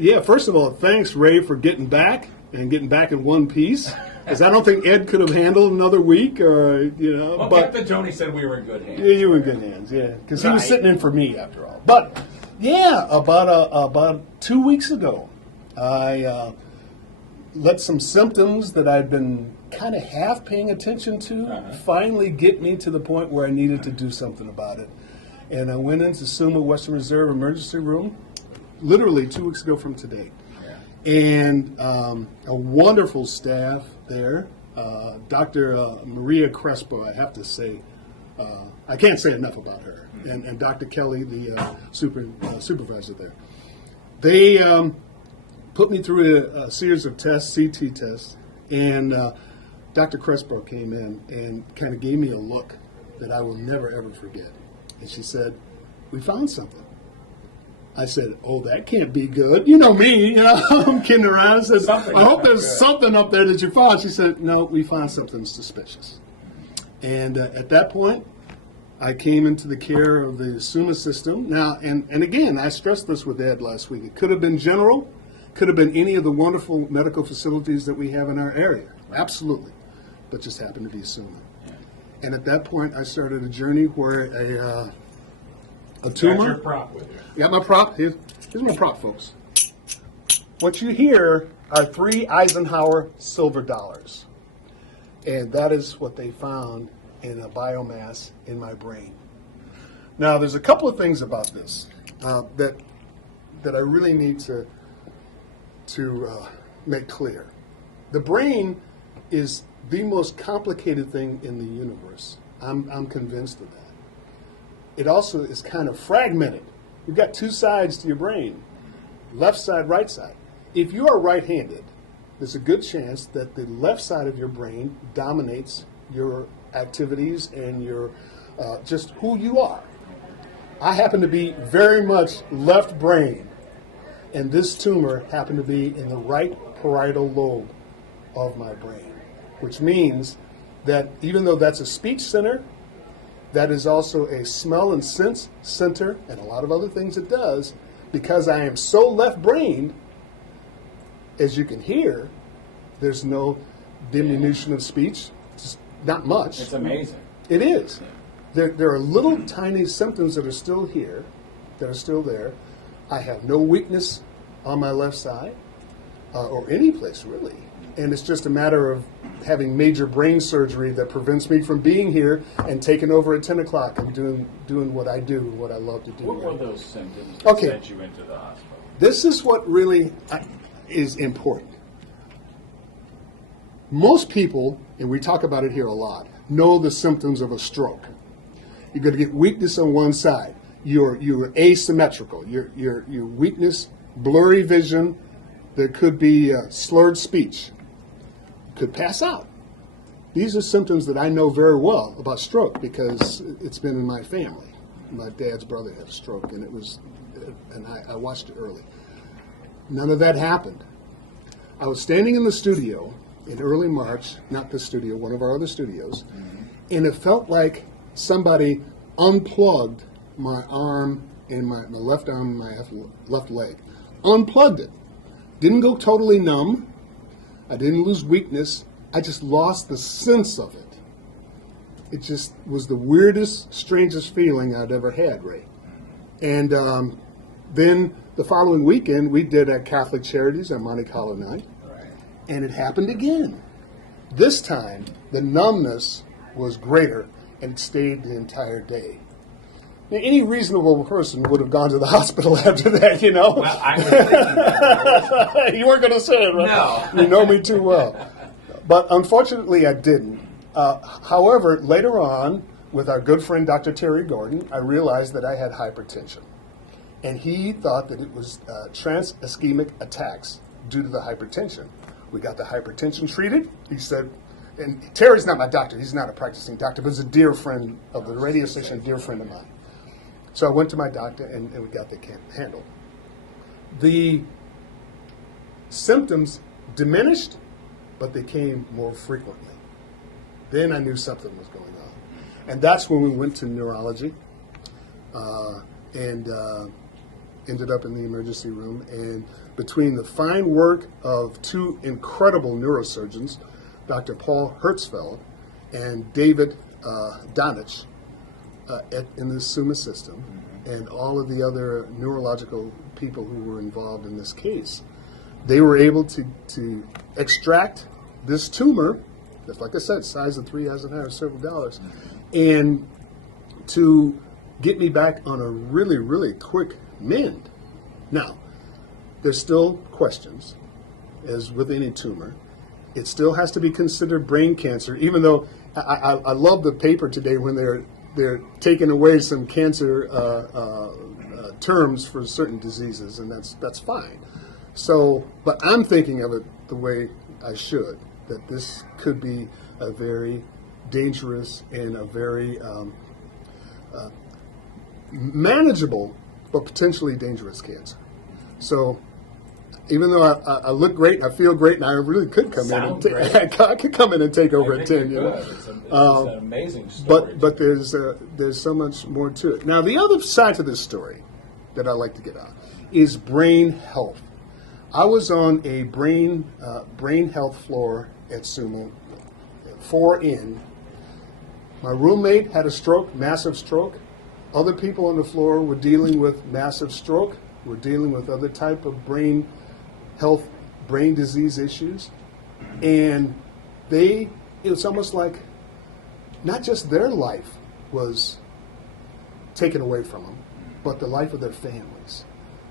Yeah, first of all, thanks, Ray, for getting back and getting back in one piece. Because I don't think Ed could have handled another week, or Well, But Captain Tony said we were in good hands. yeah, you were in good hands, yeah, because he was sitting in for me after all. But yeah, about 2 weeks ago, I let some symptoms that I'd been kind of half paying attention to finally get me to the point where I needed to do something about it. And I went into Suma Western Reserve Emergency Room, literally 2 weeks ago from today. And a wonderful staff there. Dr. Maria Crespo, I have to say, I can't say enough about her. And Dr. Kelly, the supervisor there. They put me through a series of tests, CT tests, and Dr. Crespo came in and kind of gave me a look that I will never, ever forget. And she said, "We found something." I said, "Oh, that can't be good." You know me, I'm kidding around. I said, "I hope there's something up there that you found." She said, "No, we found something suspicious." And at that point, I came into the care of the SUMA system. Now, and again, I stressed this with Ed last week. It could have been general, could have been any of the wonderful medical facilities that we have in our area. Absolutely. But just happened to be SUMA. And at that point, I started a journey where a tumor. Got your prop with you. Got my prop. Here's my prop, folks. What you hear are 3 Eisenhower silver dollars. And that is what they found in a biomass in my brain. Now, there's a couple of things about this that I really need to make clear. The brain is the most complicated thing in the universe. I'm convinced of that. It also is kind of fragmented. You've got 2 sides to your brain, left side, right side. If you are right-handed, there's a good chance that the left side of your brain dominates your activities and your just who you are. I happen to be very much left brain, and this tumor happened to be in the right parietal lobe of my brain, which means that even though that's a speech center, that is also a smell and sense center, and a lot of other things it does. Because I am so left-brained, as you can hear, there's no diminution of speech, just not much. It's amazing. It is. There are little tiny symptoms that are still here, that are still there. I have no weakness on my left side, or any place really. And it's just a matter of having major brain surgery that prevents me from being here and taking over at 10 o'clock and doing what I do, what I love to do. What were those symptoms that sent you into the hospital? This is what really is important. Most people, and we talk about it here a lot, know the symptoms of a stroke. You're going to get weakness on one side. You're asymmetrical. Your weakness, blurry vision. There could be slurred speech. Could pass out. These are symptoms that I know very well about stroke because it's been in my family. My dad's brother had a stroke, and I watched it early. None of that happened. I was standing in the studio in early March, not this studio, one of our other studios, and it felt like somebody unplugged my arm and my left arm and my left leg. Unplugged it. Didn't go totally numb. I didn't lose weakness. I just lost the sense of it. It just was the weirdest, strangest feeling I'd ever had, Ray. And then the following weekend, we did at Catholic Charities at Monte Carlo night. Right. And it happened again. This time, the numbness was greater and it stayed the entire day. Now, any reasonable person would have gone to the hospital after that, you know. Well, I was thinking that. You weren't going to say it, right? No. You know me too well. But unfortunately, I didn't. However, later on, with our good friend Dr. Terry Gordon, I realized that I had hypertension. And he thought that it was trans-ischemic attacks due to the hypertension. We got the hypertension treated. He said, and Terry's not my doctor. He's not a practicing doctor, but he's a dear friend of the radio station, a dear friend of mine. So I went to my doctor, and we got that handled. The symptoms diminished, but they came more frequently. Then I knew something was going on. And that's when we went to neurology. And ended up in the emergency room. And between the fine work of two incredible neurosurgeons, Dr. Paul Hertzfeld and David Donich in the SUMA system, and all of the other neurological people who were involved in this case, they were able to extract this tumor, that's like I said, size of 3 Eisenhower several dollars, and to get me back on a really, really quick mend. Now, there's still questions, as with any tumor. It still has to be considered brain cancer, even though I love the paper today when they're taking away some cancer terms for certain diseases, and that's fine. So, but I'm thinking of it the way I should, that this could be a very dangerous and a very manageable but potentially dangerous cancer. So even though I look great and I feel great and I really could come in and I could come in and take over at 10, you know. It's an amazing story. But there's so much more to it. Now the other side to this story that I like to get on is brain health. I was on a brain health floor at SUMA, 4N. My roommate had a stroke, massive stroke. Other people on the floor were dealing with massive stroke. We're dealing with other type of brain health, brain disease issues. And it was almost like not just their life was taken away from them, but the life of their families.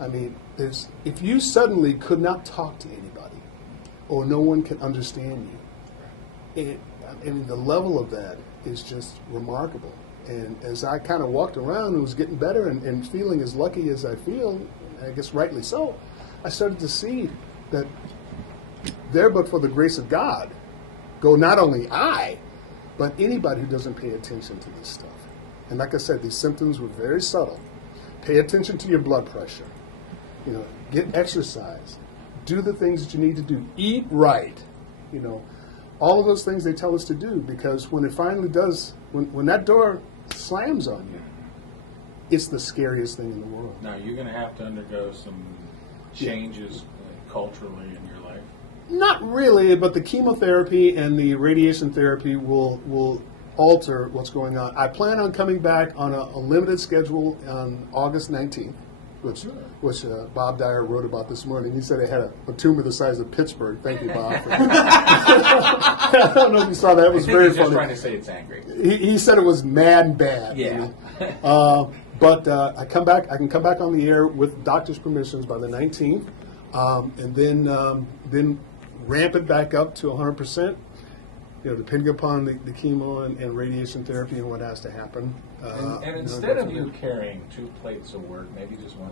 I mean, if you suddenly could not talk to anybody or no one can understand you, the level of that is just remarkable. And as I kind of walked around and was getting better and feeling as lucky as I feel, I guess rightly so, I started to see that there, but for the grace of God, go not only I, but anybody who doesn't pay attention to this stuff. And like I said, these symptoms were very subtle. Pay attention to your blood pressure. You know, get exercise. Do the things that you need to do. Eat right. You know, all of those things they tell us to do, because when it finally does, when that door slams on you, it's the scariest thing in the world. Now, you're going to have to undergo some changes culturally in your life. Not really, but the chemotherapy and the radiation therapy will alter what's going on. I plan on coming back on a limited schedule on August 19th, which Bob Dyer wrote about this morning. He said it had a tumor the size of Pittsburgh. Thank you, Bob. I don't know if you saw that. It was very funny. He's just trying to say it's angry. He said it was mad bad. Yeah. But I can come back on the air with doctor's permissions by the 19th, and then ramp it back up to 100%. You know, depending upon the chemo and radiation therapy and what has to happen. And instead of you carrying 2 plates of work, maybe just one.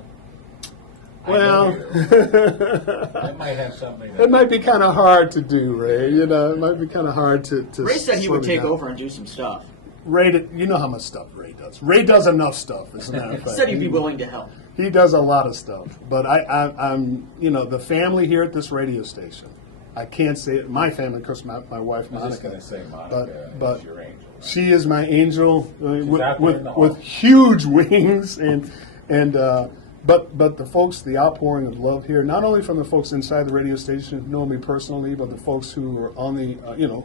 Well, that might have something. It might be kind of hard to do, Ray. You know, it might be kind of hard to. Ray said he would take over and do some stuff. Ray, you know how much stuff Ray does. Ray does enough stuff, as a matter of fact. He said he'd be willing to help. He does a lot of stuff. But I'm, you know, the family here at this radio station, I can't say it. My family, of course, my wife, Monica. I was just going to say Monica but is your angel. Right? She is my angel with hall. huge wings, but the folks, the outpouring of love here, not only from the folks inside the radio station who know me personally, but the folks who are on the,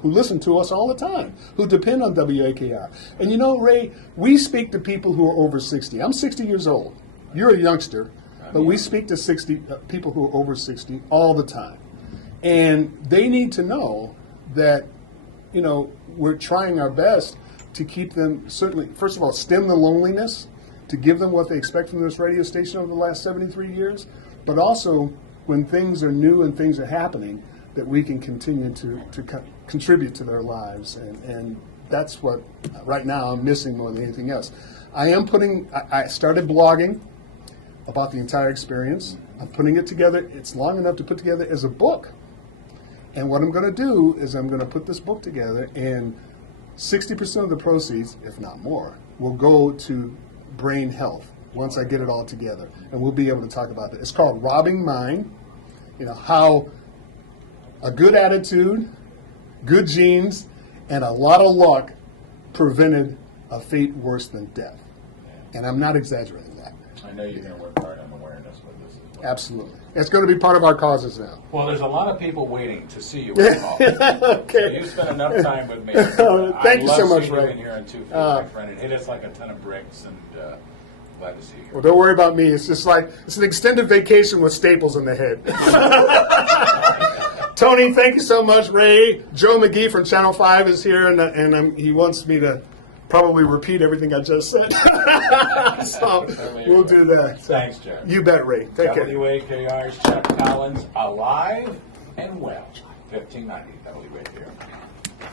who listen to us all the time, who depend on WAKR. And you know, Ray, we speak to people who are over 60. I'm 60 years old. You're a youngster, but we speak to 60 people who are over 60 all the time. And they need to know that, you know, we're trying our best to keep them, certainly, first of all, stem the loneliness, to give them what they expect from this radio station over the last 73 years, but also when things are new and things are happening, that we can continue to contribute to their lives. And that's what, right now, I'm missing more than anything else. I started blogging about the entire experience. I'm putting it together. It's long enough to put together as a book. And what I'm going to do is I'm going to put this book together, and 60% of the proceeds, if not more, will go to brain health once I get it all together. And we'll be able to talk about it. It's called Robbing Mind, you know, how a good attitude, good genes, and a lot of luck prevented a fate worse than death. And I'm not exaggerating that. I know you're going to work hard on awareness. Absolutely. It's going to be part of our causes now. Well, there's a lot of people waiting to see you involved. Okay. You spent enough time with me. Thank you so much, I love seeing you Ray. in here on 2 feet, my friend. It hit us like a ton of bricks, and glad to see you. Well, don't worry about me. It's just like it's an extended vacation with staples in the head. Tony, thank you so much, Ray. Joe McGee from Channel 5 is here, and he wants me to probably repeat everything I just said. So we'll do that. Thanks, Jeff. You bet, Ray. Take care. WAKR's Chuck Collins, alive and well. 1590 WAKR.